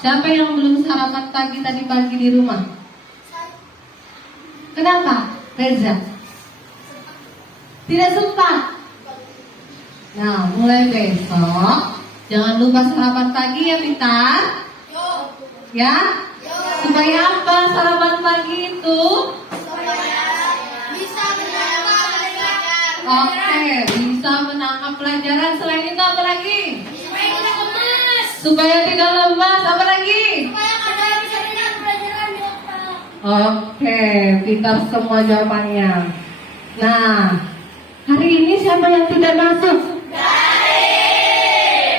Siapa yang belum sarapan pagi tadi pagi di rumah? Kenapa, Reza? Tidak sempat. Nah, mulai besok jangan lupa sarapan pagi ya, Pintar. Ya? Supaya apa sarapan pagi itu? Oke, bisa menangkap pelajaran. Selain itu apa lagi? Supaya tidak lemas. Apa lagi? Oke, pintar semua jawabannya. Nah, hari ini siapa yang tidak masuk?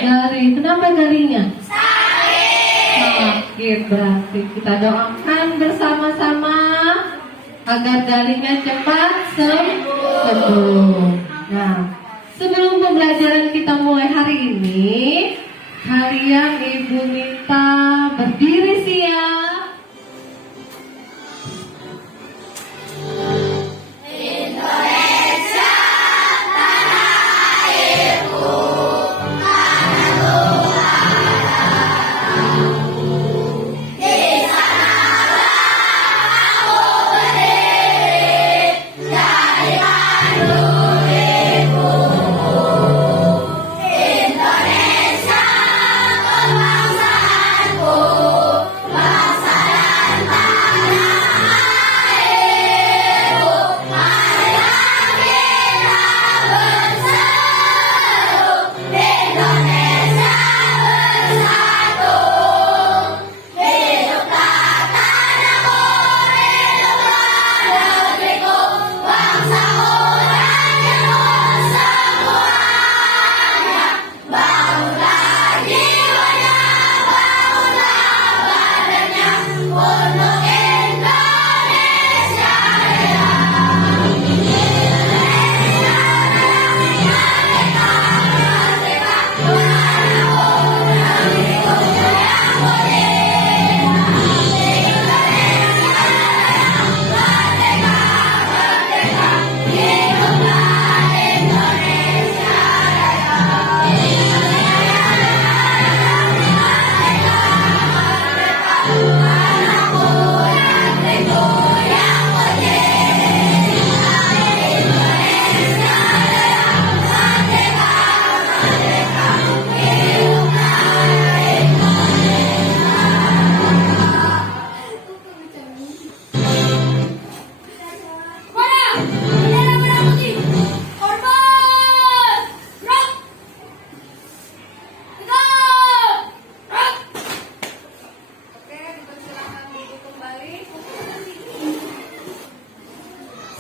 Gari. Kenapa garinya? Sakit. Berarti kita doakan bersama-sama agar garinya cepat sembuh. Nah, sebelum pembelajaran kita mulai hari ini, kalian Ibu minta berdiri siap.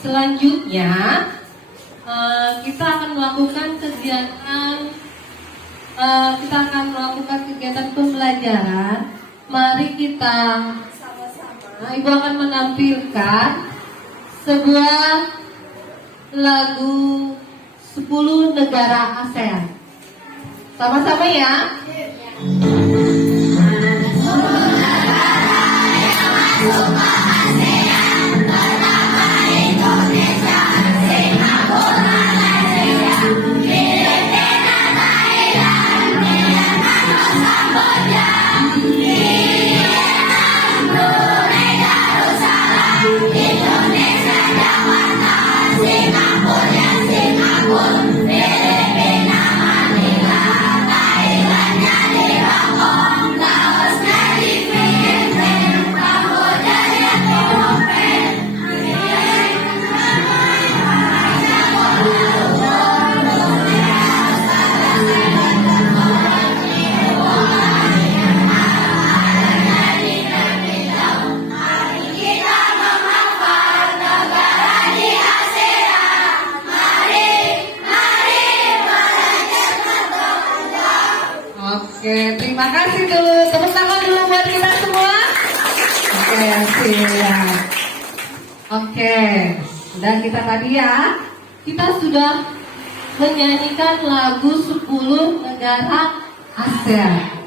Selanjutnya kita akan melakukan kegiatan pembelajaran. Mari kita sama-sama. Ibu akan menampilkan sebuah lagu 10 negara ASEAN. Sama-sama ya. Oke, terima kasih dulu. Tepuk tangan dulu buat kita semua. Oke, siap. Oke, dan kita tadi ya, kita sudah menyanyikan lagu 10 negara ASEAN.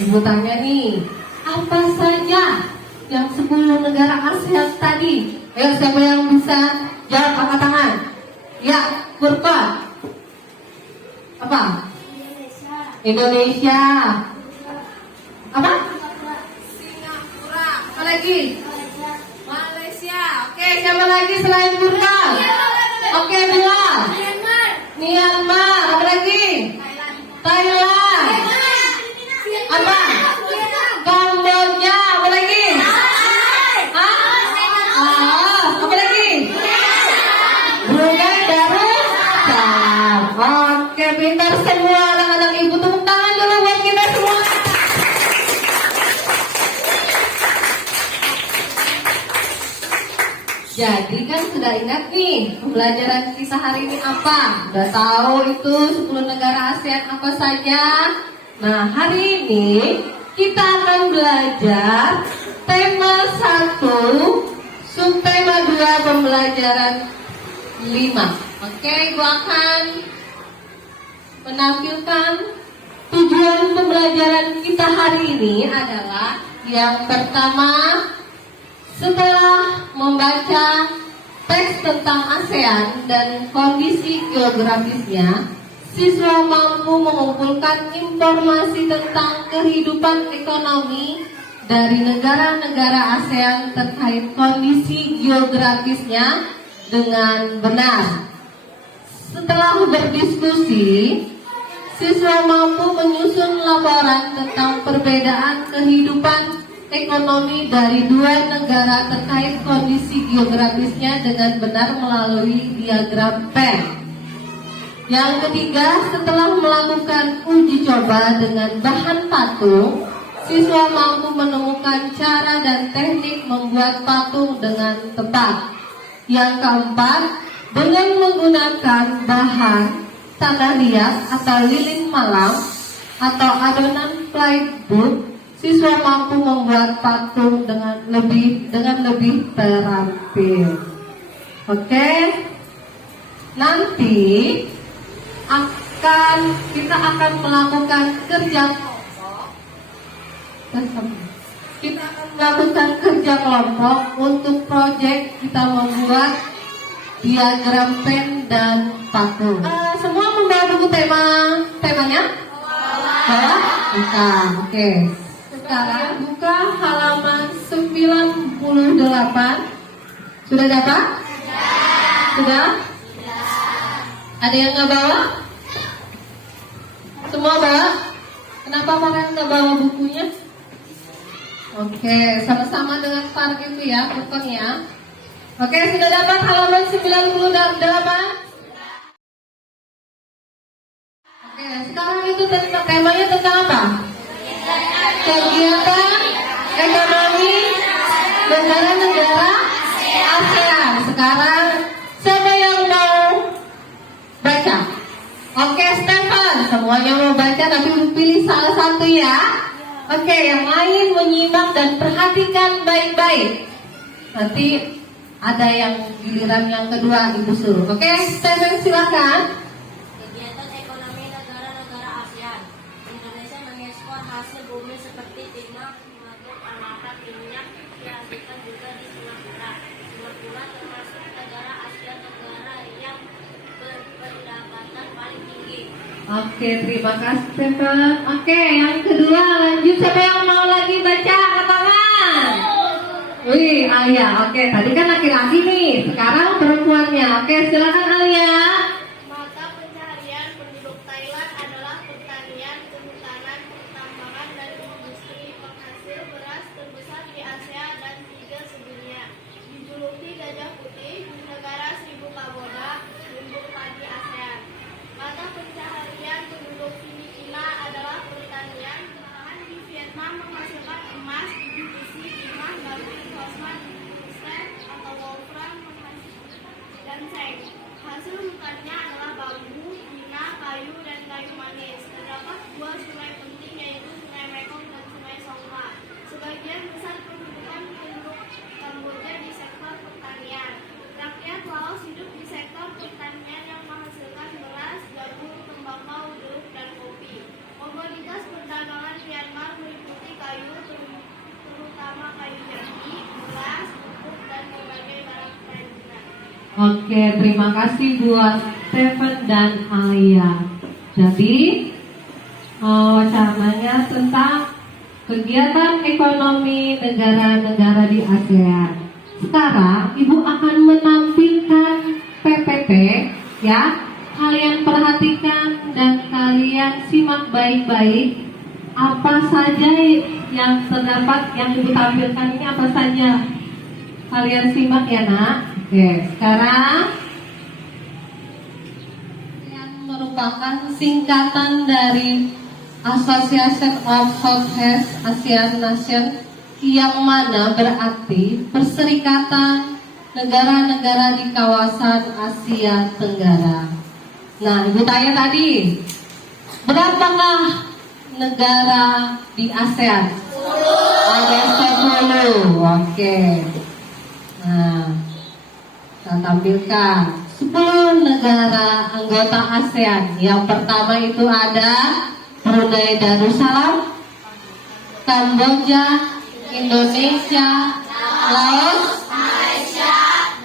Ibu tanya nih, apa saja yang 10 negara ASEAN tadi? Ayo, siapa yang bisa jawab, angkat tangan. Ya, Purpa. Apa? Indonesia. Apa? lagi? Malaysia. Oke, siapa lagi selain Burma? Oke, dua. Myanmar. Apa lagi? Thailand. Apa? Kamboja. Apa lagi? Apa lagi? Brunei Darussalam. Oke, pintar semua anak-anak ibu. Tepuk tangan dulu buat kita semua. Jadi kan sudah ingat nih pembelajaran kisah hari ini apa? Udah tahu itu 10 negara ASEAN apa saja? Nah, hari ini kita akan belajar tema 1, subtema 2, pembelajaran 5. Oke, Ibu akan menampilkan tujuan pembelajaran kita hari ini adalah yang pertama, setelah membaca teks tentang ASEAN dan kondisi geografisnya, siswa mampu mengumpulkan informasi tentang kehidupan ekonomi dari negara-negara ASEAN terkait kondisi geografisnya dengan benar. Setelah berdiskusi, siswa mampu menyusun laporan tentang perbedaan kehidupan ekonomi dari dua negara terkait kondisi geografisnya dengan benar melalui diagram pen. Yang ketiga, setelah melakukan uji coba dengan bahan patung, siswa mampu menemukan cara dan teknik membuat patung dengan tepat. Yang keempat, dengan menggunakan bahan tanah liat atau lilin malam atau adonan plywood, siswa mampu membuat patung dengan lebih terampil. Oke, nanti kita akan melakukan kerja kelompok. Kita akan melakukan kerja kelompok untuk proyek kita membuat diagram pen dan patung. Semua membawa buku temanya? Bawa? Buka. Oke. Sekarang buka halaman 98. Sudah dapat? Sudah? Ada yang nggak bawa? Semua bawa? Kenapa kalian nggak bawa bukunya? Oke, sama-sama dengan Pak itu ya, bukan ya. Oke, sudah dapat halaman 98? Oke, sekarang itu temanya tentang apa? Kegiatan ekonomi negara-negara ASEAN. Sekarang siapa yang mau baca? Oke, Stefan, semuanya mau baca tapi pilih salah satu ya. Oke, yang lain menyimak dan perhatikan baik-baik. Nanti ada yang giliran yang kedua Ibu suruh. Oke, Stefan silakan. Kegiatan ekonomi negara-negara ASEAN. Indonesia mengekspor hasil bumi seperti timah, madu, kelapa, minyak, dihasilkan juga di Singapura. Singapura termasuk negara ASEAN negara yang berpendapatan paling tinggi. Oke, terima kasih Stefan. Oke, yang kedua lanjut. Siapa yang mau lagi baca? Angkat tangan. Wih, Alia. Oke, tadi kan laki-laki nih. Sekarang perempuannya. Oke, silakan Alia. Mata pencaharian penduduk Thailand adalah pertanian, kehutanan, pertambangan, dan industri penghasil beras terbesar di Asia dan 3 sedunia. Dijuluki gajah putih, negara seribu pagoda, lumbung padi ASEAN. Mata pencaharian penduduk Filipina adalah pertanian, lahan di Vietnam menghasilkan emas, besi, timah, batu, fosfat, tungsten atau wolfram dan seng. Hasil hutannya adalah bambu, bina, kayu, dan kayu manis. Terdapat 2 sungai penting yaitu Sungai Mekong dan Sungai Songkhla. Sebagian besar kehidupan penduduk Kamboja di sektor pertanian. Rakyat Laos hidup di sektor pertanian yang menghasilkan beras, jagung, tembakau, jeruk, dan kopi. Komoditas perdagangan Myanmar meliputi kayu, terutama kayu jati, beras, pupuk, dan berbagai barang kerajinan. Oke, terima kasih buat Stephen dan Alia. Jadi, wacananya tentang kegiatan ekonomi negara-negara di ASEAN. Sekarang Ibu akan menampilkan PPT ya. Kalian perhatikan dan kalian simak baik-baik apa saja yang terdapat yang Ibu tampilkan ini apa saja. Kalian simak ya nak. Oke, sekarang yang merupakan singkatan dari Association of Southeast Asian Nations yang mana berarti perserikatan negara-negara di kawasan Asia Tenggara. Nah, Ibu tanya tadi, berapakah negara di ASEAN? Ada 10. Oke. Nah, kita tampilkan 10 negara anggota ASEAN. Yang pertama itu ada Brunei Darussalam, Kamboja, Indonesia, Laos, Malaysia,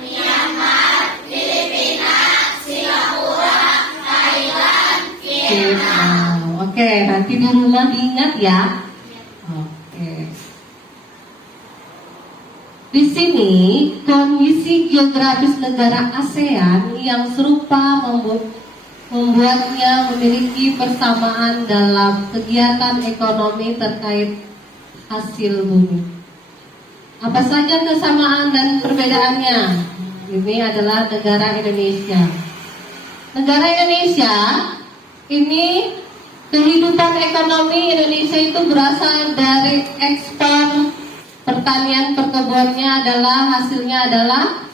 Myanmar, Filipina, Singapura, Thailand, Vietnam. Oke, nanti di rumah diingat ya. Oke. Di sini kondisi geografis negara ASEAN yang serupa membuatnya memiliki persamaan dalam kegiatan ekonomi terkait hasil bumi. Apa saja kesamaan dan perbedaannya? Ini adalah negara Indonesia. Negara Indonesia ini kehidupan ekonomi Indonesia itu berasal dari ekspor pertanian perkebunannya adalah hasilnya adalah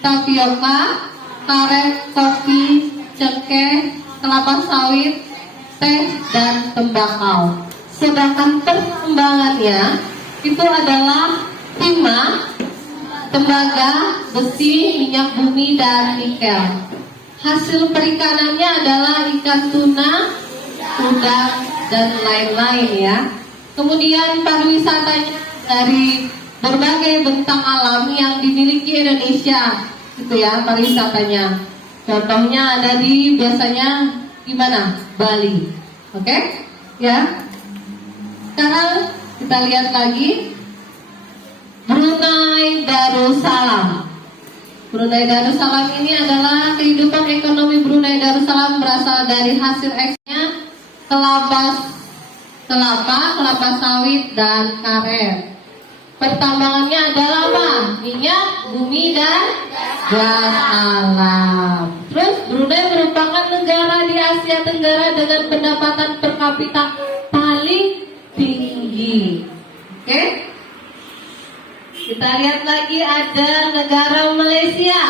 tapioka, karet, kopi, cengkeh, kelapa sawit, teh, dan tembakau. Sedangkan perkembangannya itu adalah timah, tembaga, besi, minyak bumi, dan nikel. Hasil perikanannya adalah ikan tuna, udang, dan lain-lain ya. Kemudian pariwisatanya dari berbagai bentang alam yang dimiliki Indonesia, itu ya pariwisatanya. Contohnya ada di biasanya di mana? Bali. Oke? Ya. Sekarang kita lihat lagi Brunei Darussalam. Brunei Darussalam ini adalah kehidupan ekonomi Brunei Darussalam berasal dari hasil ekspornya kelapa sawit dan karet. Pertambangannya adalah apa? Minyak, bumi, dan gas alam. Terus Brunei merupakan negara di Asia Tenggara dengan pendapatan per kapita paling tinggi. Oke? Kita lihat lagi ada negara Malaysia.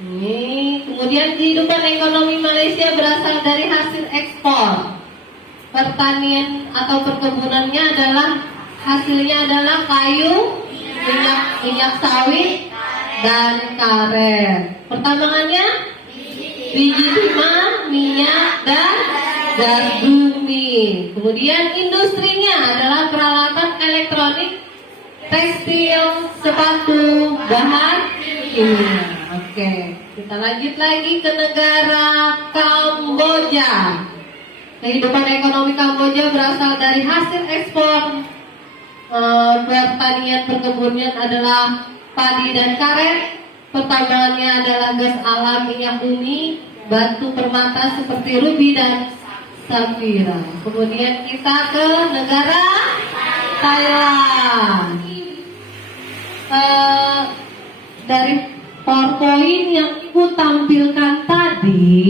Ini kemudian kehidupan ekonomi Malaysia berasal dari hasil ekspor. Pertanian atau perkebunannya adalah hasilnya adalah kayu, minyak sawit, dan karet. Pertambangannya biji timah, minyak, dan gas bumi. Kemudian industrinya adalah peralatan elektronik, tekstil, sepatu, bahan kimia. Oke, kita lanjut lagi ke negara Kamboja. Kehidupan ekonomi Kamboja berasal dari hasil ekspor. Pertanian perkebunan adalah padi dan karet. Pertambangannya adalah gas alam, minyak bumi, batu permata seperti rubi dan safira. Kemudian kita ke negara Thailand. Dari PowerPoint yang Ibu tampilkan tadi,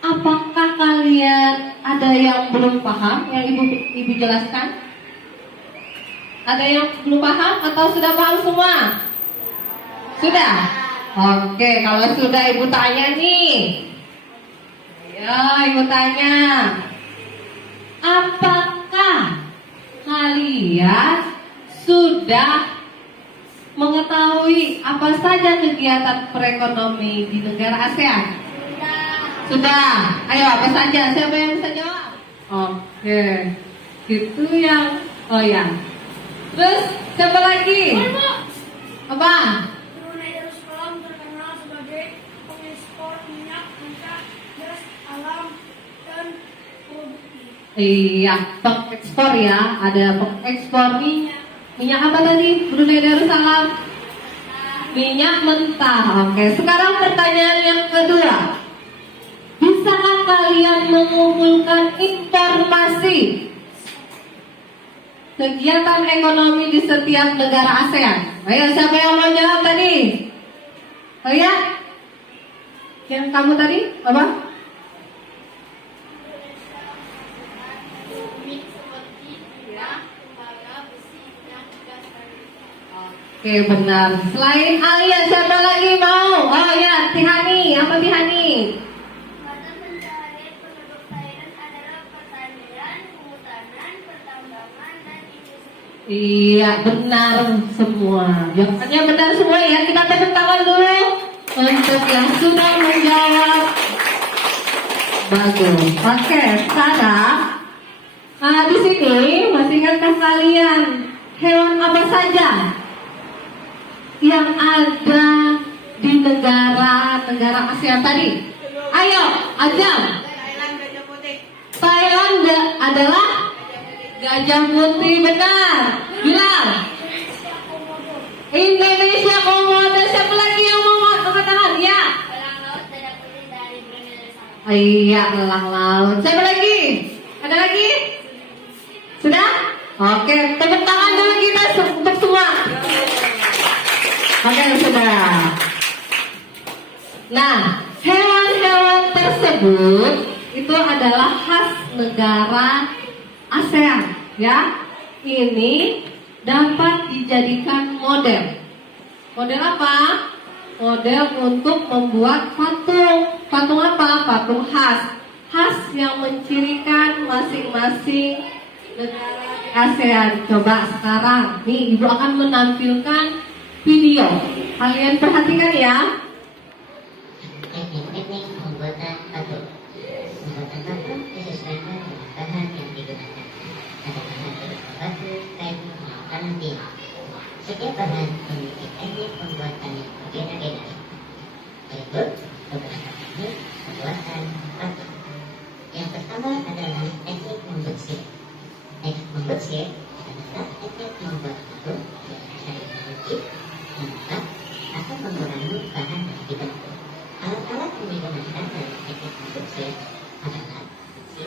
apakah kalian ada yang belum paham yang Ibu jelaskan? Ada yang belum paham atau sudah paham semua? Sudah? Oke, kalau sudah Ibu tanya nih. Ya, Ibu tanya. Apakah kalian sudah mengetahui apa saja kegiatan perekonomi di negara ASEAN? Sudah. Ayo, apa saja? Siapa yang bisa jawab? Oke. Itu yang ya. Terus siapa lagi? Apa? Brunei Darussalam terkenal sebagai pengekspor minyak, mentah, gas alam, dan produksi. Iya, pengekspor ya. Ada pengekspor minyak. Minyak apa tadi? Brunei Darussalam. Minyak mentah. Oke, sekarang pertanyaan yang kedua. Bisakah kalian mengumpulkan informasi kegiatan ekonomi di setiap negara ASEAN? Ayo, siapa yang mau jawab tadi? Oh ya? Yang kamu tadi apa? bumi seperti timah, tembaga, besi, dan gas radioaktif. Oke, benar. Selain Alia, siapa lagi mau? Oh ya, Tihani. Apa Tihani? Mata pencaharian penduduk Thailand adalah pertanian, kehutanan, pertambangan, dan industri. Iya, benar semua. Jawabannya benar semua ya. Kita tepuk tangan dulu untuk yang sudah menjawab. Bagus. Oke, sekarang di sini masih ingatkah kalian hewan apa saja yang ada di negara ASEAN tadi? Ayo, Ajam. Thailand gajah putih. Thailand adalah gajah putih, benar. Bilang. Indonesia Komodo. Siapa lagi yang mau angkat tangan? Ya. Elang laut gajah putih dari Brunei Darussalam. Iya, elang laut. Siapa lagi? Ada lagi? Sudah? Oke, tepuk tangan dulu kita untuk semua. Oke, sudah. Nah, hewan-hewan tersebut itu adalah khas negara ASEAN, ya. Ini dapat dijadikan model. Model apa? Model untuk membuat patung. Patung apa? Patung khas. Khas yang mencirikan masing-masing negara ASEAN. Coba sekarang, nih Ibu akan menampilkan video. Kalian perhatikan ya. Teknik-teknik pembuatan patung. Pembuatan patung disesuaikan dengan bahan yang digunakan. Ada bahan berupa batu, kayu, dan tin. Setiap bahan memiliki teknik pembuatan yang berbeda-beda. Berikut beberapa teknik pembuatan patung. Yang pertama adalah teknik membusir. Teknik membusir adalah teknik membuat patung dengan cara mengukir, menambah, atau mengurangi bahan yang dibentuk. Alat-alat yang digunakan dalam teknik membusir adalah besi.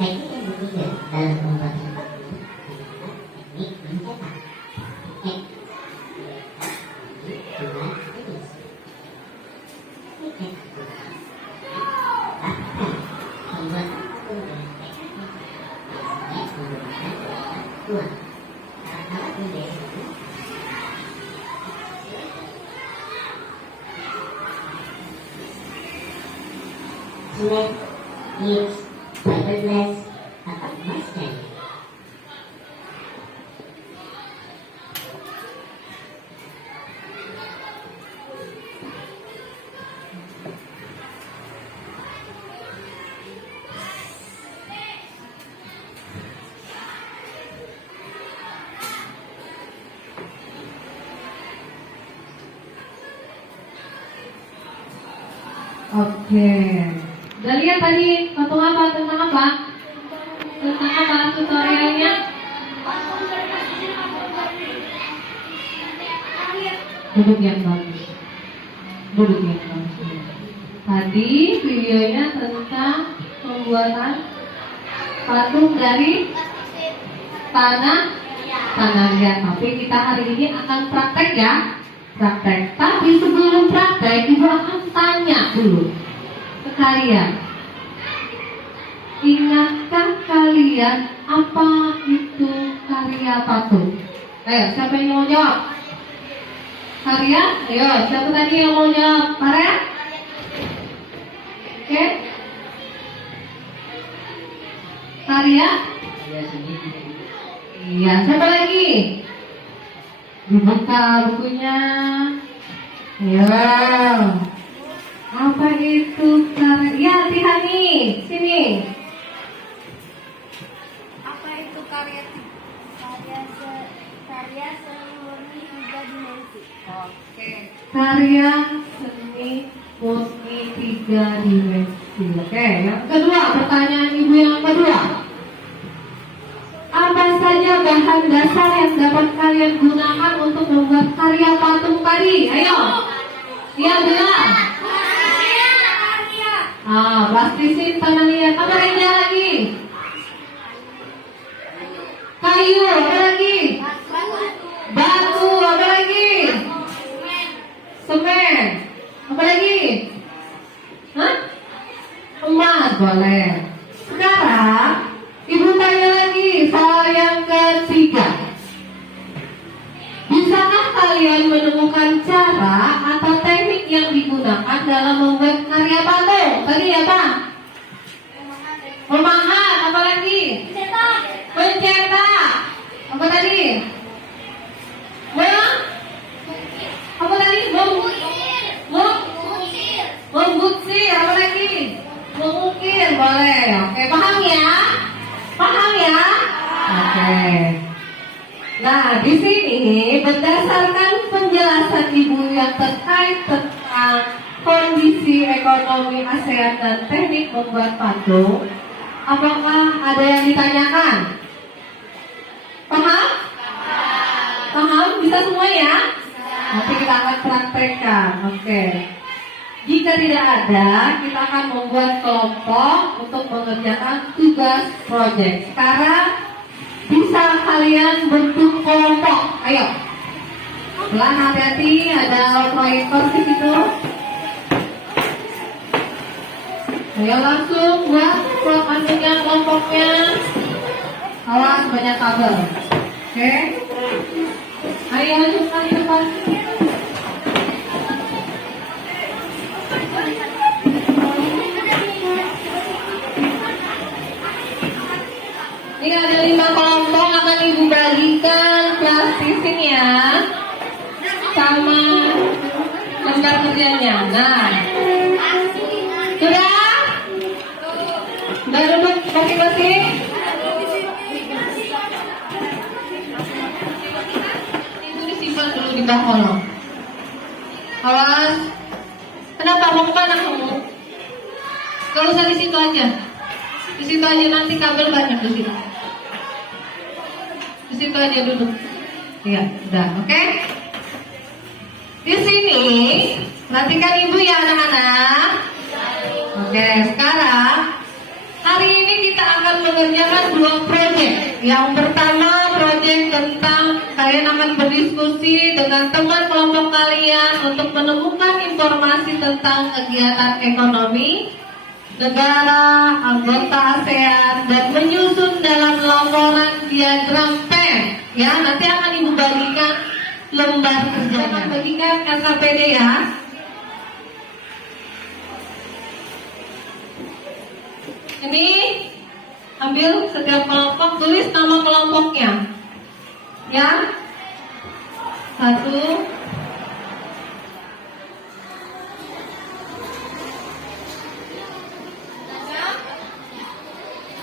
Teknik yang ketiga dalam pembuatan patung adalah teknik mencetak. Teknik dengan jenis. Teknik yang kedua adalah pembuatan patung dengan teknik mencetak. Biasanya menggunakan alat tuang. Alat-alat yang biasanya cement, yeast, fiberglass, atau emas kayu. Oke. Udah lihat tadi patung apa? Tentang apa? Tentang apa tutorialnya? Duduk yang bagus. Duduk yang bagus. Tadi videonya tentang pembuatan patung dari tanah liat. Tapi kita hari ini akan praktek ya. Praktek. Tapi sebelum praktek, Ibu akan tanya dulu ke kalian. Ingatkah kalian apa itu karya patung? Ayo, siapa yang mau jawab? Karya? Ayo, siapa tadi yang mau jawab? Karya? Oke. Karya? Iya, siapa lagi? Dibuka bukunya. Ayo. Apa itu karya? Ya, Tihani, sini. Apa itu karya? Karya seni murni tiga dimensi. Oke. Karya seni murni 3 dimensi. Oke, yang kedua, pertanyaan ibu yang kedua. Apa saja bahan dasar yang dapat kalian gunakan untuk membuat karya patung tadi? Ayo. Iya, benar. Plastisin, tanah liat. Apa lagi? Kayu, apa lagi? Batu, apa lagi? Semen. Apa lagi? Hah? Emas, boleh. Sekarang ibu tanya lagi soal yang ketiga. Bisakah kalian menemukan cara atau teknik yang digunakan dalam membuat karya patung? Tadi apa? Memahat, apa lagi? Mencetak. Apa tadi? Apa tadi? Membusir, apa lagi? Mengukir, boleh. Oke, paham ya? Paham ya? Oke. Nah, di sini berdasarkan penjelasan ibu yang terkait tentang kondisi ekonomi ASEAN dan teknik membuat patung, apakah ada yang ditanyakan? Paham? Paham? Bisa semua ya? Nanti kita akan praktekkan. Oke. Jika tidak ada, kita akan membuat kelompok untuk mengerjakan tugas proyek. Sekarang bisa kalian bentuk kelompok. Ayo. Pelan, hati-hati, ada proyektor di situ. Ayo langsung buat kelompoknya. Awas banyak kabel. Oke. Ayo lanjutkan ke depan. Ini ada 5 kelompok akan ibu bagikan plastisin ya, sama lembar kerjanya. Nah, sudah duduk masing-masing. Itu disimpan dulu di bawah kolong. Awas. Kenapa mau kemana kamu? Kalau usah di situ aja. Di situ aja, nanti kabel banyak di situ. Di situ aja duduk. Iya, udah, oke? Di sini, perhatikan ibu ya anak-anak. Oke, sekarang hari ini kita akan mengerjakan 2 proyek. Yang pertama proyek tentang kalian akan berdiskusi dengan teman kelompok kalian untuk menemukan informasi tentang kegiatan ekonomi negara anggota ASEAN dan menyusun dalam laporan diagram pen. Ya, nanti akan ibu bagikan lembar kerjanya. Akan bagikan SKPD ya. Ini ambil setiap kelompok, tulis nama kelompoknya. Ya. 1.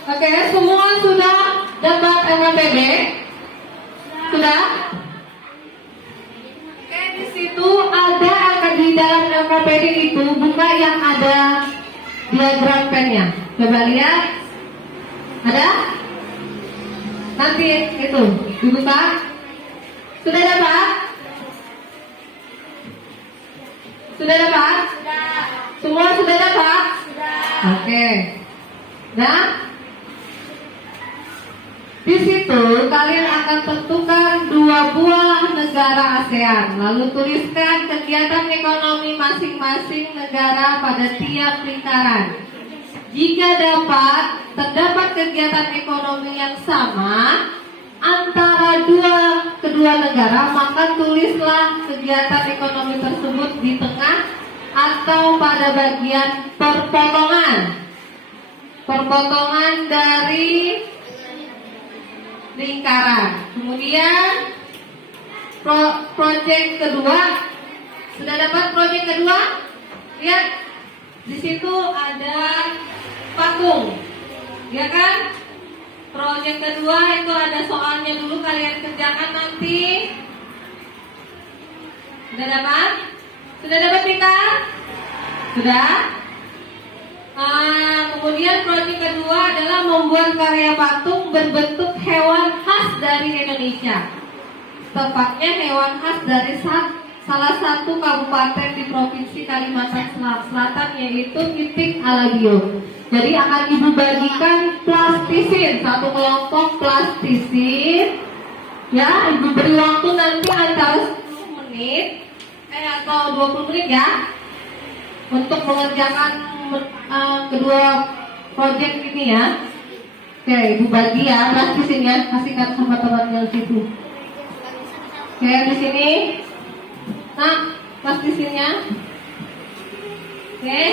Oke, semua sudah dapat SKPD? Sudah? Oke, di situ ada akan di dalam SKPD itu buka yang ada diagram pennya. Coba lihat. Ada? Nanti itu dibuka. Sudah dapat? Sudah dapat? Sudah. Semua sudah dapat? Sudah. Oke. Nah, di situ kalian akan tentukan 2 buah negara ASEAN. Lalu tuliskan kegiatan ekonomi masing-masing negara pada tiap lingkaran. Jika terdapat kegiatan ekonomi yang sama antara kedua negara, maka tulislah kegiatan ekonomi tersebut di tengah atau pada bagian perpotongan dari lingkaran. Kemudian proyek kedua, sudah dapat proyek kedua? Lihat di situ ada patung, ya kan? Proyek kedua itu ada soalnya dulu, kalian kerjakan nanti. Sudah dapat? Sudah dapat Pita? Sudah? Kemudian proyek kedua adalah membuat karya patung berbentuk hewan khas dari Indonesia. Tepatnya hewan khas dari salah satu kabupaten di Provinsi Kalimantan Selatan, yaitu Itik Alagio. Jadi akan ibu bagikan plastisin, satu kelompok plastisin. Ya, ibu beri waktu nanti antara 10 menit atau 20 menit ya, untuk mengerjakan kedua proyek ini ya. Oke, ibu bagi ya plastisinnya, kasihkan sama teman-teman situ. Oke, di sini. Nah, plastisinnya. Oke.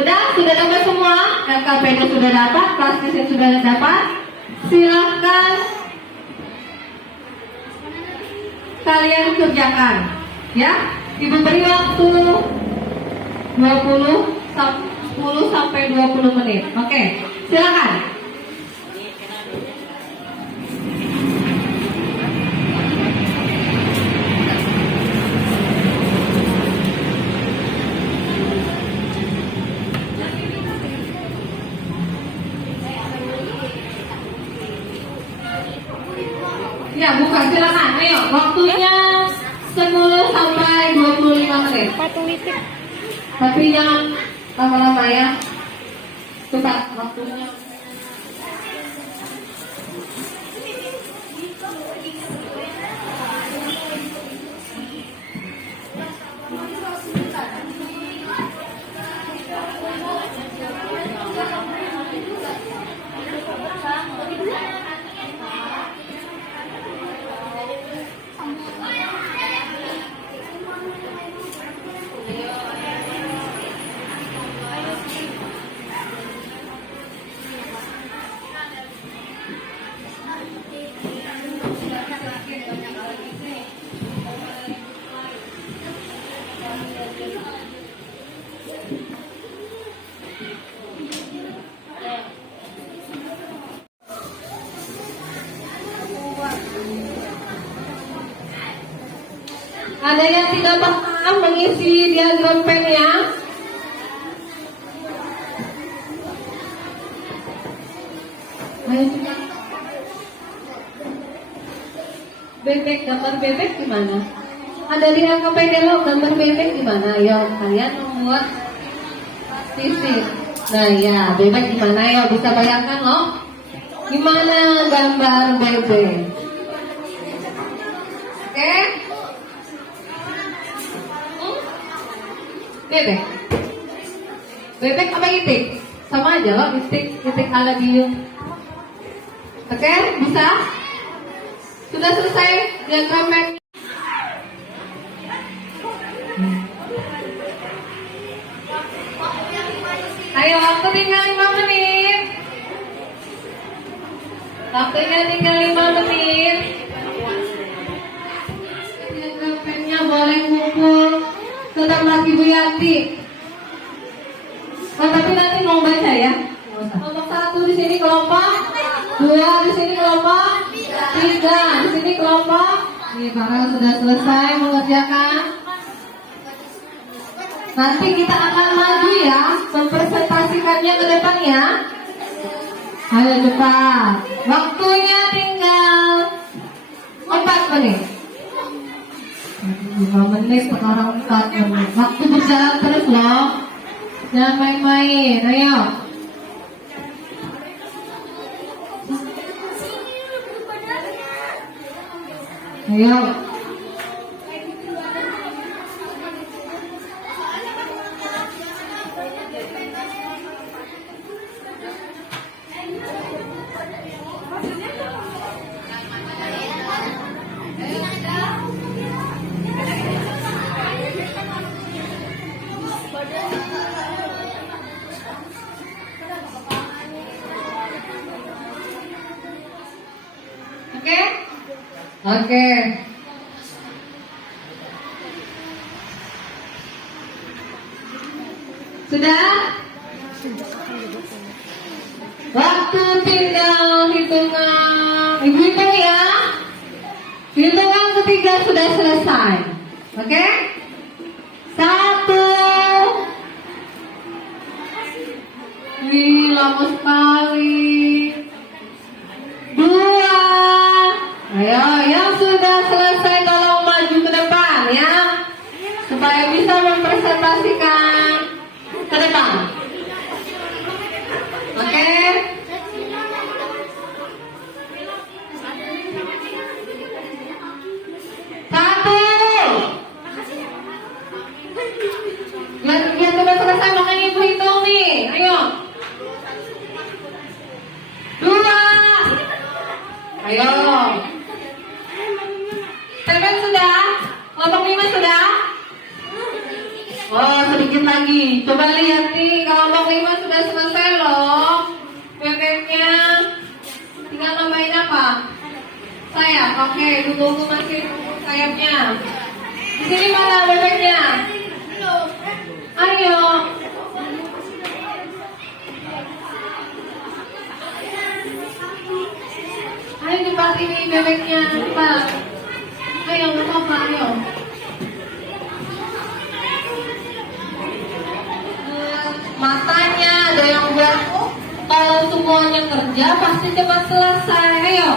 Sudah dapat semua? LKPD sudah dapat, plastisin sudah dapat. Silahkan kalian kerjakan. Ya, ibu beri waktu 10 sampai 20 menit. Oke, silakan. Ya, bukan, silakan. Ayo, waktunya 10 sampai 25 menit. Tapi jangan lama-lama ya. Cepat waktunya. Ada yang tidak paham mengisi diagram pennya? Bebek, gambar bebek gimana? Ada di LKPD lo gambar bebek gimana? Ya, kalian membuat sisir. Nah ya, bebek gimana ya? Bisa bayangkan loh? Gimana gambar bebek? Oke? Bebek. Bebek apa itik? Sama aja loh, itik ala biung. Oke, bisa? Sudah selesai diagramnya? Ayo, waktu tinggal 5 menit. Waktunya tinggal 5 menit. Diagramnya boleh kumpul ke tempat Ibu Yanti. Oh, tapi nanti mau baca ya. Kelompok 1 di sini kelompok, 2 di sini kelompok, 3 di sini kelompok. Ini Farel sudah selesai mengerjakan. Nanti kita akan maju ya, mempresentasikannya ke depan ya. Ayo cepat. Waktunya tinggal 4 menit. 5 menit sekarang 4 menit. Waktu berjalan terus loh. Jangan main-main. Ayo. Ayo. Oke? Oke. Sudah? Waktu tinggal hitungan. Ibu hitung ya. Hitungan ketiga sudah selesai. Oke? 1. Wih, lama sekali. 2. Ayo, yang sudah selesai tolong maju ke depan ya, supaya bisa mempresentasikan ke depan. Oke? Satu. Biar sudah selesai, makanya ibu hitung nih. Ayo. 2. Ayo. 7 sudah? Kelompok 5 sudah? Oh, sedikit lagi. Coba lihat nih, kelompok 5 sudah selesai loh. Bebeknya. Tinggal nambahin apa? Sayap. Oke, tunggu masih sayapnya. Di sini mana bebeknya? Ayo. Ayo cepat ini bebeknya, cepat. Ayo, nggak apa-apa, ayo. Matanya ada yang buat, kalau semuanya kerja pasti cepat selesai. Ayo.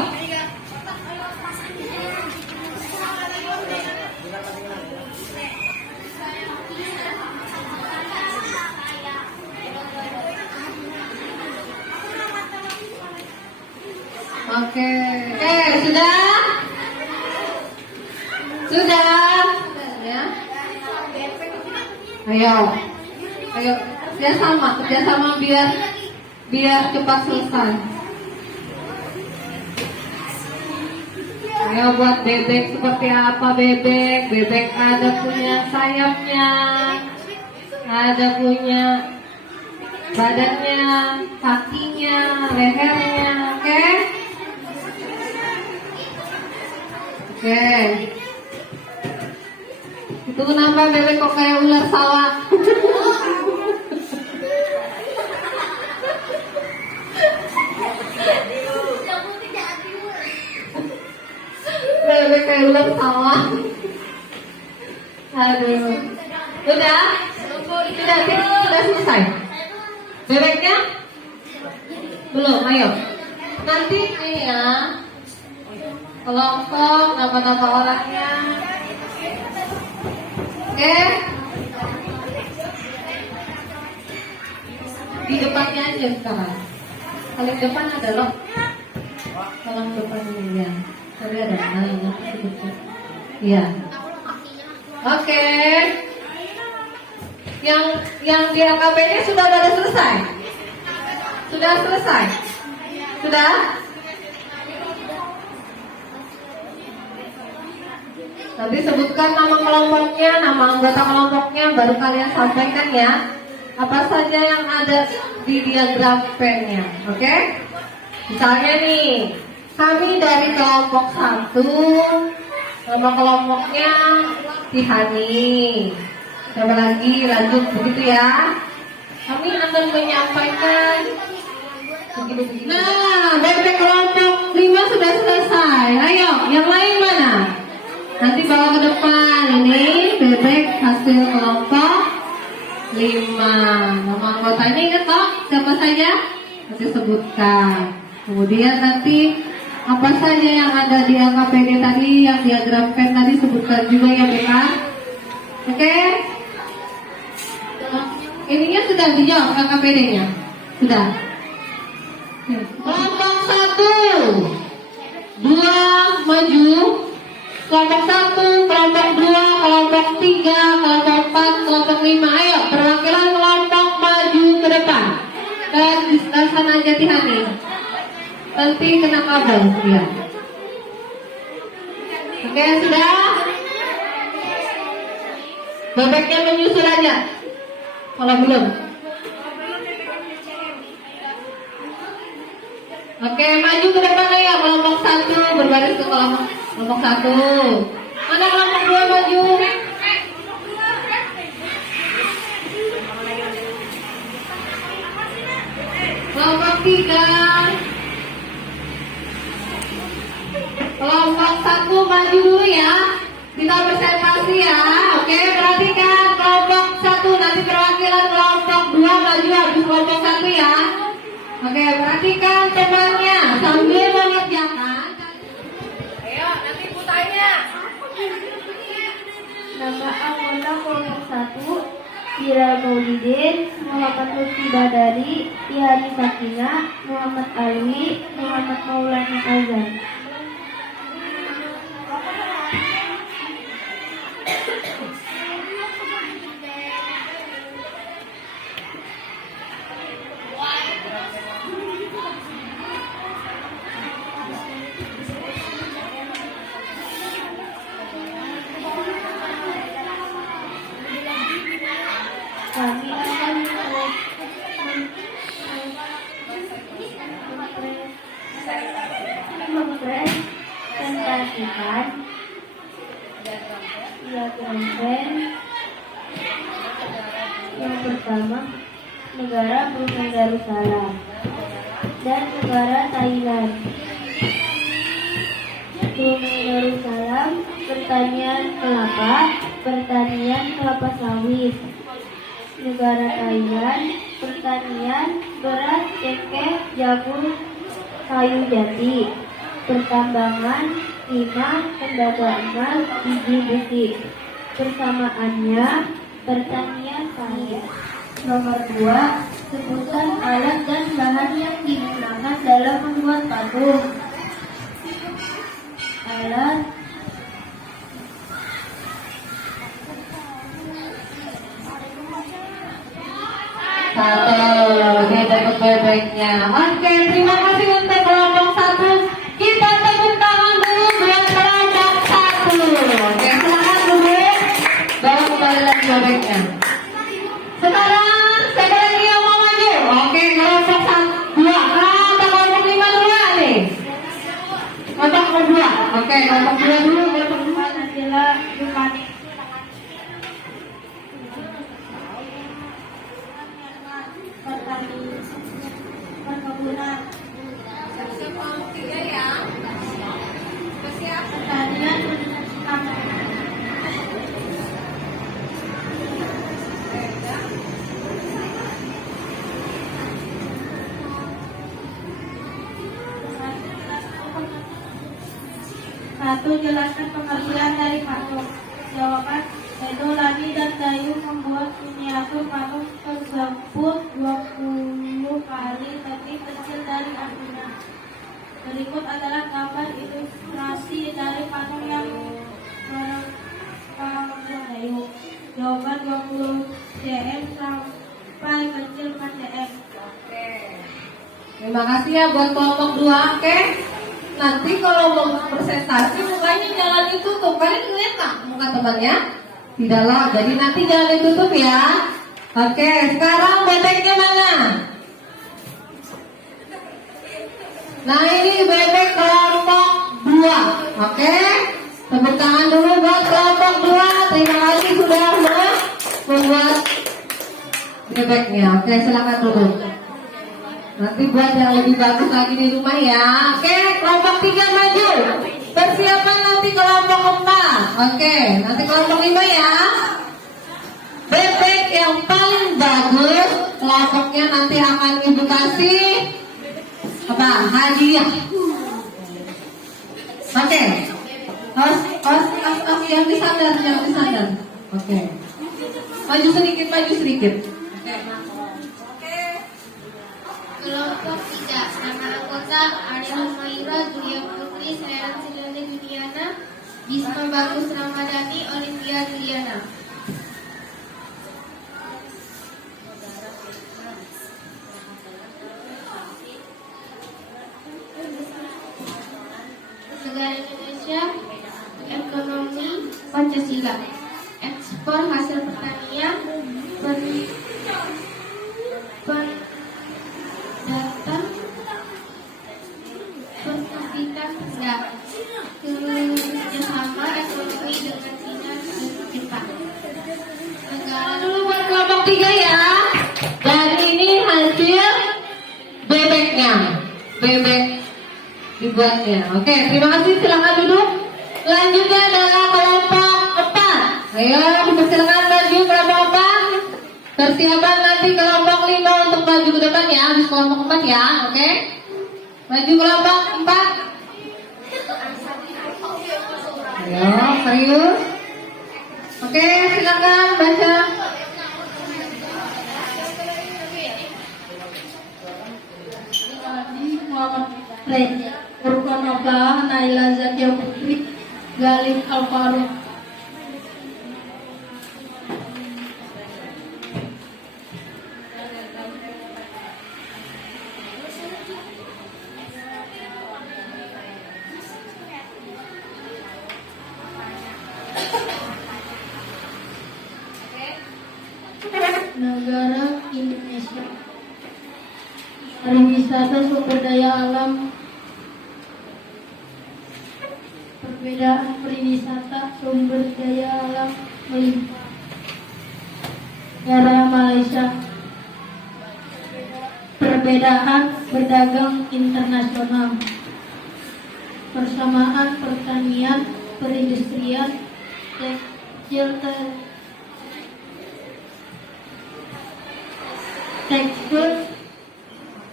Oke, sudah? Sudah? Ya. Ayo, kerjasama biar cepat selesai. Ayo buat bebek seperti apa bebek? Bebek ada punya sayapnya, ada punya badannya, kakinya, lehernya, oke? Oke. Itu kenapa bebek kok kayak ular sawah? Bebek kayak ular sawah. Aduh. Sudah selesai. Bebeknya? Belum, ayo. Nanti nih ya. Kelompok, nama-nama orangnya. Oke. Di depannya aja sekarang. Paling depan ada loh. Paling depan ini ya. Sorry ada namanya. Iya. Oke. Yang di AKP-nya sudah pada selesai. Sudah selesai. Sudah? Nanti sebutkan nama kelompoknya, nama anggota kelompoknya, baru kalian sampaikan ya. Apa saja yang ada di diagram pen-nya, oke? Misalnya nih, kami dari kelompok 1, nama kelompoknya Tihani. Coba lagi, lanjut begitu ya. Kami akan menyampaikan begini-begini. Nah, bebek kelompok 5 sudah selesai. Ayo, yang lain mana? Nanti bawa ke depan. Ini bebek hasil kelompok 5. Nama anggotanya ingat toh? Siapa saja? Nanti sebutkan. Kemudian nanti apa saja yang ada di AKPD tadi, yang diagramkan tadi sebutkan juga ya Beka. Oke? Ininya sudah dijawab AKPD-nya? Sudah. Kelompok 1, 2 maju. Kelompok 1, kelompok 2, kelompok 3, kelompok 4, kelompok 5. Ayo, perwakilan kelompok maju ke depan. Dan di sana aja Tihani. Nanti kena kabel ya. Oke, sudah? Bebeknya menyusul aja. Kalau belum. Oke, maju ke depan ya. Kelompok 1 berbaris ke kelompok 1. Mana kelompok 2 maju? Kelompok 3. Kelompok 1 maju dulu ya. Kita presentasi ya. Oke, perhatikan kelompok 1 nanti perwakilan kelompok 2 maju habis kelompok 1 ya. Oke, perhatikan temannya sambil mengerjakan. Ayo, nanti putanya. Nama anggota kelompok 1 Bilal Maulidin, Muhammad Lutfi Badari, Tihani Sakinah, Muhammad Alwi, Muhammad Maulana Azan. Kami akan mempresentasikan diagram yang pertama negara Brunei Darussalam dan negara Thailand. Brunei Darussalam pertanian kelapa sawit. Negara Thailand pertanian beras, tempe, jagung, kayu jati. Pertambangan timah, tembaga emas, biji besi. Persamaannya pertanian sawit. Nomor 2, sebutan alat dan bahan yang digunakan dalam membuat patung. Alat Satu, kita ikut bebeknya. Oke, terima kasih untuk kelompok 1. Kita tepuk tangan dulu buat kelompok 1. Oke, silakan dulu. Bawa kembali lagi bebeknya. Sekarang siapa lagi yang mau maju? Oke, kelompok 2. Kelompok 5 dulu nih. Kelompok 2. Oke, kelompok 2 dulu. Kelompok 2 Nasila Dukani. perkebunan, Kelompok 3 ya. Siap. pertanian, Satu, jelaskan pengertian dari patung. Jawaban, Edo, Lani, dan Dayu membuat miniatur patung tersebut 20 kali lebih kecil dari aslinya. Berikut adalah gambar ilustrasi dari patung yang mereka Dayu. Jawaban 20 cm sampai kecil 4 cm. Oke. Terima kasih ya buat kelompok 2. Oke. Nanti kalau mau presentasi mukanya jangan ditutup. Kalian lihat nggak muka temannya? Tidaklah. Jadi nanti jangan ditutup ya. Oke. Sekarang bebeknya mana? Nah ini bebek kelompok 2. Oke. Tepuk tangan dulu buat kelompok 2. Terima kasih sudah membuat bebeknya. Oke, silakan dulu. Nanti buat yang lebih bagus lagi di rumah ya. Oke, kelompok 3 maju. Persiapan nanti kelompok 4. Oke, nanti kelompok 5 ya. Bebek yang paling bagus kelompoknya nanti akan ibu kasih apa? Hadiah. Oke. Harus yang disandar, yang disandar. Oke. Maju sedikit, maju sedikit. Oke. Kelompok 3, nama anggota Ariel Mayura, Julia Putri, Seren Silene Juliana, Bisma Bagus Ramadhani, Olimpia Juliana. Negara Indonesia, ekonomi Pancasila, ekspor hasil pertanian, pendatang, persahabatan kerjasama ekonomi dengan China dan Jepang. Negara Dulu buat kelompok 3 ya. Dan ini hasil bebeknya. Bebek dibuatnya. Oke, terima kasih. Silakan duduk. Ayo, dipersilakan maju kelompok 4. Persiapan nanti kelompok 5 untuk maju ke depan ya, habis kelompok 4 ya, oke? Maju kelompok 4. Ayo, serius. Oke, silakan baca. Muhammad Naila Zakia Putri Galih Alvaro. Negara Indonesia. Pariwisata sumber daya alam. Perbedaan pariwisata sumber daya alam melimpah. Negara Malaysia. Perbedaan berdagang internasional. Persamaan pertanian, perindustrian, tekstil,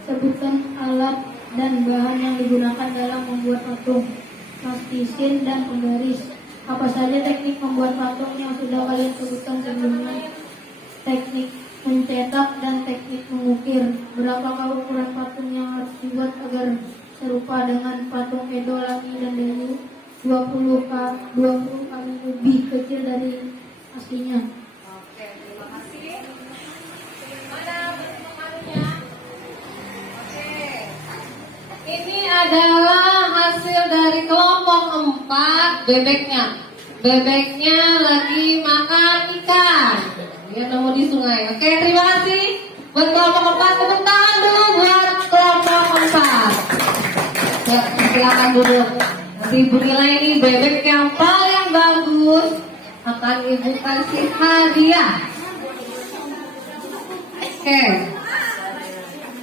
sebutan alat dan bahan yang digunakan dalam membuat patung, plastisin dan penggaris. Apa saja teknik membuat patung yang sudah kalian sebutkan sebelumnya? Teknik mencetak dan teknik mengukir. Berapakah ukuran patung yang harus dibuat agar serupa dengan patung Edo, Lami, dan Dewi? 20 kali lebih kecil dari aslinya. Oke, terima kasih. Mana bentuk manunya? Oke. Ini adalah hasil dari kelompok 4 bebeknya. Bebeknya lagi makan ikan. Dia nemu di sungai. Oke, terima kasih buat kelompok 4. Tepuk tangan dulu buat kelompok 4. Ya, silakan duduk. Nanti Ibu nilai ini bebek yang paling bagus akan Ibu kasih hadiah. Oke.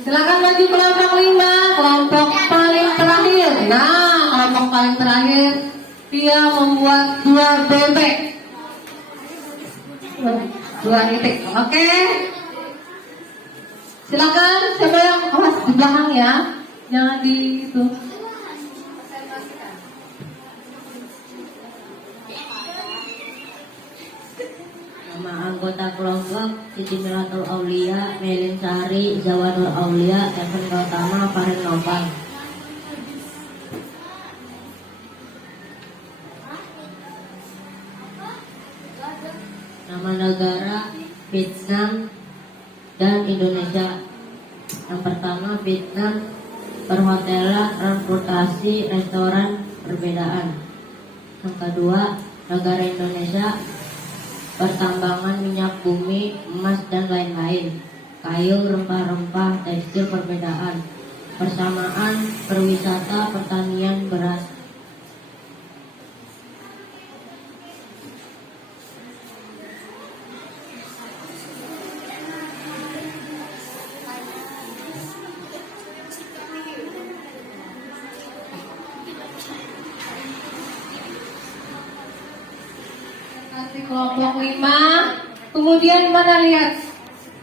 Silakan maju kelompok 5, kelompok paling terakhir. Nah, kelompok paling terakhir dia membuat 2 bebek. 2 titik. Oke. Silakan siapa yang awas di belakang ya. Jangan di itu. Nama anggota kelompok Siti Miratul Aulia, Melin Sari, Zawanul Aulia, Evan Gautama, Farid Noval. Nama negara Vietnam dan Indonesia. Yang pertama Vietnam, perhotelan, transportasi, restoran, perbedaan. Yang kedua negara Indonesia, pertambangan minyak bumi, emas dan lain-lain, kayu, rempah-rempah, tekstil, perbedaan. Persamaan perwisata, pertanian, beras. Kelompok 5. Kemudian mana lihat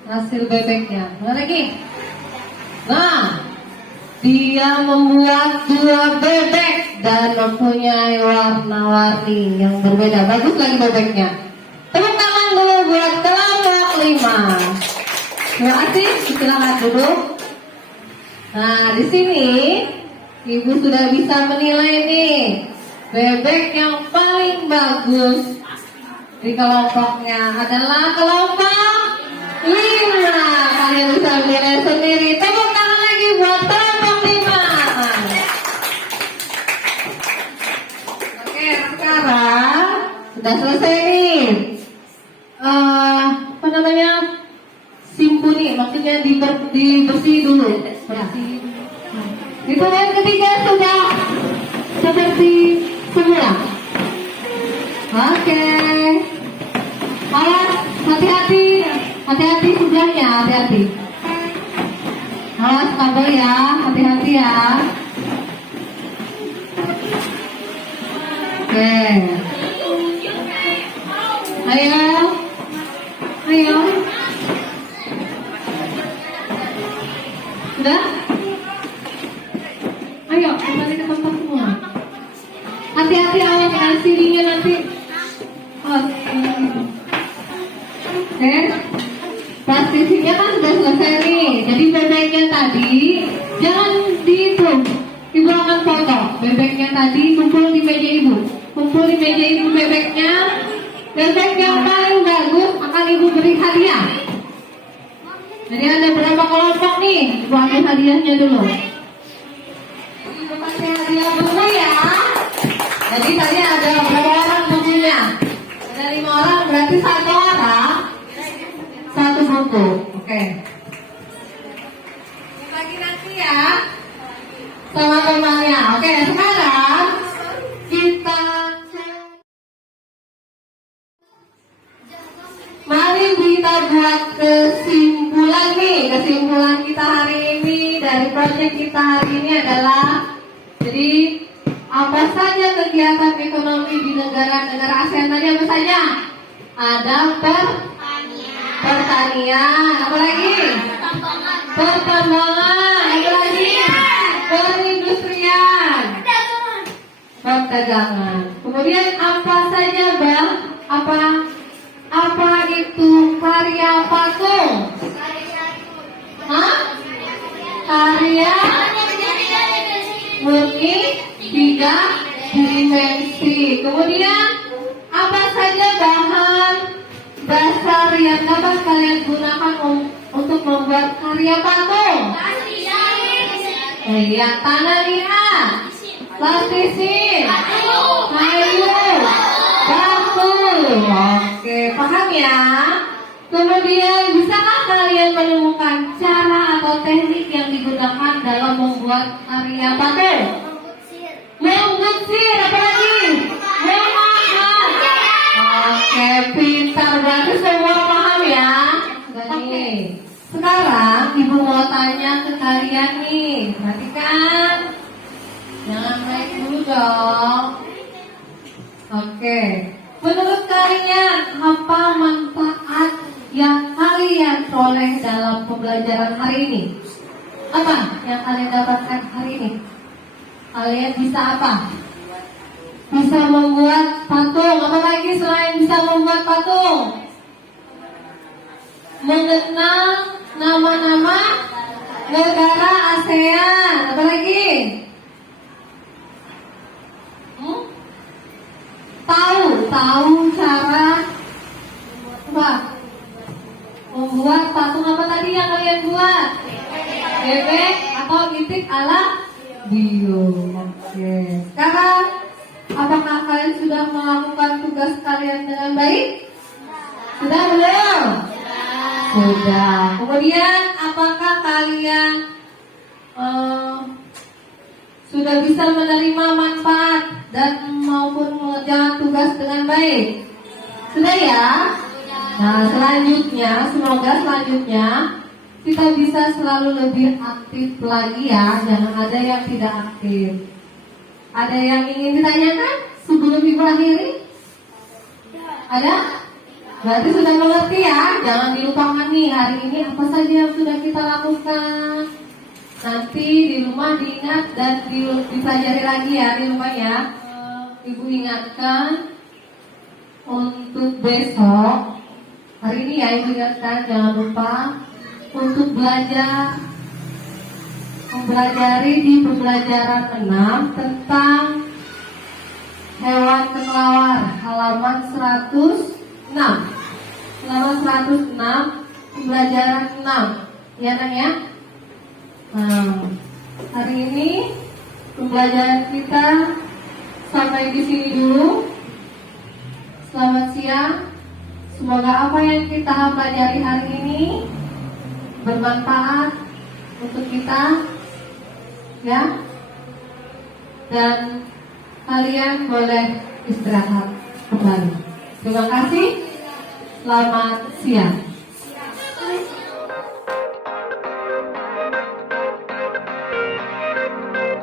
hasil bebeknya? Mana lagi? Nah, dia membuat 2 bebek dan mempunyai warna-warni yang berbeda. Bagus lagi bebeknya. Tepuk tangan dulu buat kelompok 5. Terima kasih. Silakan duduk. Nah, di sini Ibu sudah bisa menilai nih bebek yang paling bagus di kelompoknya adalah kelompok 5. Kalian bisa menilai sendiri. Tepuk tangan lagi buat kelompok 5. Oke, sekarang sudah selesai nih. Apa namanya? Simpuni, maksudnya dibersih dulu. Bersih. Hitungan ketiga sudah seperti semula. Oke. Awas, hati-hati sebelahnya, hati-hati. Awas kabel ya, hati-hati ya. Oke. Ayo. Ayo. Sudah? Ayo, kembali ke tempat semua. Hati-hati awas dengan CD-nya nanti. Oke. Praktisinya kan sudah selesai nih. Jadi bebeknya tadi jangan dihitung. Ibu akan foto bebeknya tadi, kumpul di meja ibu. Kumpul di meja ibu bebeknya. Bebek yang paling bagus akan ibu beri hadiah. Jadi ada berapa kelompok nih? Ibu ambil hadiahnya dulu. Ibu kasih hadiah dulu ya. Jadi tadi ada berapa orang bukunya? Ada 5 orang, berarti 1 orang 1 buku. Oke. Bagi nanti ya sama temannya. Oke, sekarang kita mari kita buat kesimpulan nih. Kesimpulan kita hari ini dari proyek kita hari ini adalah, jadi apa saja kegiatan ekonomi di negara-negara ASEAN tadi apa saja? Ada pertanian, apa lagi? Pertambangan, apa lagi? Perindustrian, perdagangan. Kemudian apa saja bang? Apa itu karya patung? Hah? Karya murni 3 dimensi. Kemudian apa saja bahan dasar yang dapat kalian gunakan untuk membuat karya patung? Iya, tanah liat, plastisin, kayu, batu. Oke, paham ya? Kemudian bisakah kalian menemukan cara atau teknik yang digunakan dalam membuat karya patung? Menggusir, apa lagi? Memahat. Oke, pintar, berarti semua paham ya? Oke. Sekarang ibu mau tanya ke kalian nih. Perhatikan. Jangan naik dulu dong. Oke. Menurut kalian apa manfaat yang kalian peroleh dalam pembelajaran hari ini? Apa yang kalian dapatkan hari ini? Kalian bisa apa? Bisa membuat patung. Apa lagi selain bisa membuat patung? Mengenal nama-nama negara ASEAN. Apa lagi? Tahu cara apa? Membuat patung apa tadi yang kalian buat? Bebek atau itik ala bio. Oke. Sekarang apakah kalian sudah melakukan tugas kalian dengan baik? Sudah belum? Sudah. Kemudian apakah kalian sudah bisa menerima manfaat dan maupun mengerjakan tugas dengan baik? Sudah ya? Nah, selanjutnya, semoga selanjutnya kita bisa selalu lebih aktif lagi ya. Jangan ada yang tidak aktif. Ada yang ingin ditanyakan sebelum Ibu akhiri? Ada? Berarti sudah mengerti ya. Jangan dilupakan nih, hari ini apa saja yang sudah kita lakukan. Nanti di rumah diingat dan dipelajari lagi ya di rumah ya. Ibu ingatkan untuk besok, hari ini ya Ibu ingatkan, jangan lupa untuk mempelajari di pembelajaran 6 tentang hewan kelelawar, halaman 106. Halaman 106, pembelajaran 6. Ya Nang ya? Nah, hari ini pembelajaran kita sampai di sini dulu. Selamat siang. Semoga apa yang kita pelajari hari ini bermanfaat untuk kita, ya. Dan kalian boleh istirahat kembali. Terima kasih. Selamat siang.